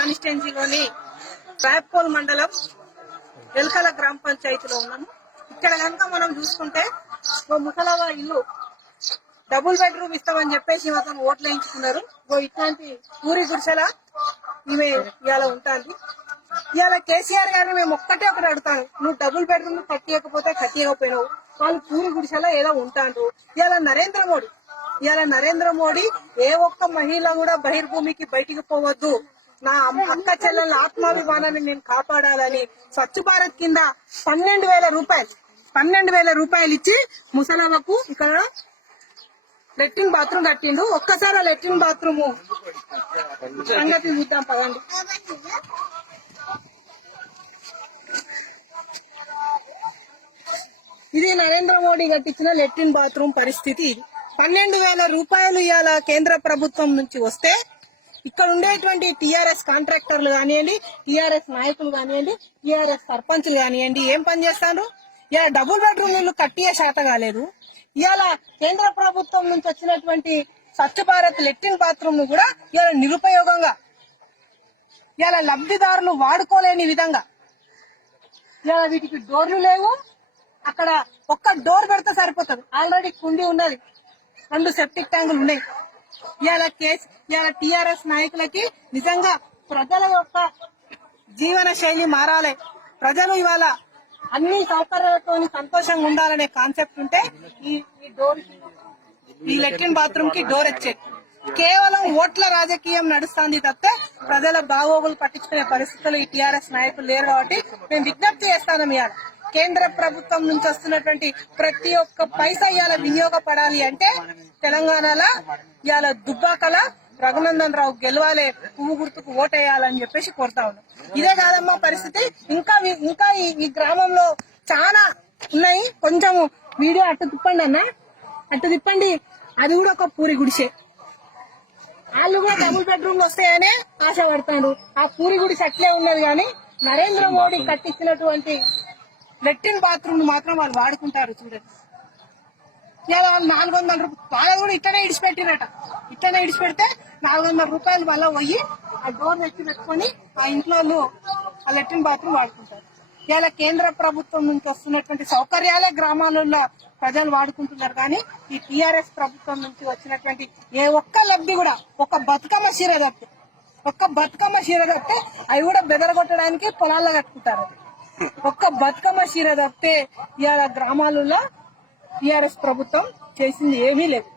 కాన్స్టిట్యున్సీలోని రాయపోల్ మండలం ఎల్కల గ్రామ పంచాయతీలో ఉన్నాము. ఇక్కడ కనుక మనం చూసుకుంటే ఓ ముసలవ ఇల్లు డబుల్ బెడ్రూమ్ ఇస్తామని చెప్పేసి అతను ఓట్లు వేయించుకున్నారు. ఇట్లాంటి ఊరి గుడిసెల ఈమె ఇవాళ ఉంటుంది. ఇవాళ కేసీఆర్ గారిని మేము ఒకటి అడుగుతాను, నువ్వు డబుల్ బెడ్రూమ్ కట్టియకపోతే కట్టియకపోయినావు, వాళ్ళు పూరి గుడిసెల ఏదో ఉంటాండ్రు. ఇవాళ నరేంద్ర మోడీ ఏ ఒక్క మహిళ కూడా బహిర్భూమికి బయటికి పోవద్దు, నా అక్క చెల్లెల ఆత్మాభిమానాన్ని నేను కాపాడాలని స్వచ్ఛ భారత్ కింద 12,000 రూపాయలు ఇచ్చి ముసలమ్మకు ఇక్కడ లెట్రిన్ బాత్రూమ్ కట్టిండు. ఒక్కసారి ఆ లెట్రిన్ బాత్రూమ్ సంగతి చూద్దాం పదండి. ఇది నరేంద్ర మోడీ కట్టించిన లెట్రిన్ బాత్రూమ్ పరిస్థితి. ఇది 12,000 రూపాయలు ఇవాళ కేంద్ర ప్రభుత్వం నుంచి వస్తే ఇక్కడ ఉండేటువంటి టీఆర్ఎస్ కాంట్రాక్టర్లు కానివ్వండి, టీఆర్ఎస్ నాయకులు కానివ్వండి, టీఆర్ఎస్ సర్పంచ్లు కానివ్వండి ఏం పని చేస్తారు? ఇలా డబుల్ బెడ్రూమ్ ఇల్లు కట్టియే శాత కాలేదు. ఇవాళ కేంద్ర ప్రభుత్వం నుంచి వచ్చినటువంటి స్వచ్ఛ భారత్ లెట్రిన్ బాత్రూమ్ ను కూడా ఇవాళ నిరుపయోగంగా, ఇవాళ లబ్ధిదారులు వాడుకోలేని విధంగా, ఇవాళ వీటికి డోర్లు లేవు. అక్కడ ఒక్క డోర్ పెడితే సరిపోతుంది, ఆల్రెడీ కుండి ఉన్నది, 2 సెప్టిక్ ట్యాంకులు ఉన్నాయి. ఇవాళ టీఆర్ఎస్ నాయకులకి నిజంగా ప్రజల యొక్క జీవన శైలి మారాలి, ప్రజలు ఇవాళ అన్ని సౌకర్యాలతో సంతోషంగా ఉండాలనే కాన్సెప్ట్ ఉంటే ఈ లెట్రిన్ బాత్రూమ్ కి డోర్ వచ్చే కేవలం ఓట్ల రాజకీయం నడుస్తుంది తప్పితే ప్రజల బాగోగులు పట్టించుకునే పరిస్థితులు ఈ టీఆర్ఎస్ నాయకులు లేరు. కాబట్టి మేము విజ్ఞప్తి చేస్తాను, ఇవాళ కేంద్ర ప్రభుత్వం నుంచి వస్తున్నటువంటి ప్రతి ఒక్క పైసా ఇవాళ వినియోగపడాలి అంటే తెలంగాణలో ఇవాళ దుబ్బాకల రఘునందన్ రావు గెలవాలి, పువ్వు గుర్తుకు ఓటేయాలని చెప్పేసి కోరుతా ఉన్నాం. ఇదే కాదమ్మా పరిస్థితి, ఇంకా ఈ గ్రామంలో చాలా ఉన్నాయి. కొంచెం వీడియో అట్టు తిప్పండి అది కూడా ఒక పూరి గుడిసే. వాళ్ళు కూడా డబుల్ బెడ్రూమ్ వస్తాయనే ఆశపడతాడు. ఆ పూరి గుడిసె అట్లే ఉన్నది, కానీ నరేంద్ర మోడీ కట్టించినటువంటి లెట్రిన్ బాత్రూమ్ మాత్రం వాళ్ళు వాడుకుంటారు. చూడండి, ఇలా వాళ్ళు 400 రూపాయలు వాళ్ళ కూడా ఇట్లనే ఇడిచిపెట్టిరట. ఇట్లనే ఇడిచిపెడితే 400 రూపాయలు వల్ల పోయి ఆ డోర్ తెచ్చి పెట్టుకొని ఆ ఇంట్లో ఆ లెట్రిన్ బాత్రూమ్ వాడుకుంటారు. ఇలా కేంద్ర ప్రభుత్వం నుంచి వస్తున్నటువంటి సౌకర్యాలే గ్రామాలలో ప్రజలు వాడుకుంటున్నారు, కానీ ఈ టీఆర్ఎస్ ప్రభుత్వం నుంచి వచ్చినటువంటి ఏ ఒక్క లబ్ధి కూడా ఒక బతుకమ్మ చీర తప్పితే అవి కూడా బెదరగొట్టడానికి పొలాల్లో కట్టుకుంటారు. ఒక్క బతుకమ్మ చీర తప్పితే ఇవాళ గ్రామాలలో టీఆర్ఎస్ ప్రభుత్వం చేసింది ఏమీ లేదు.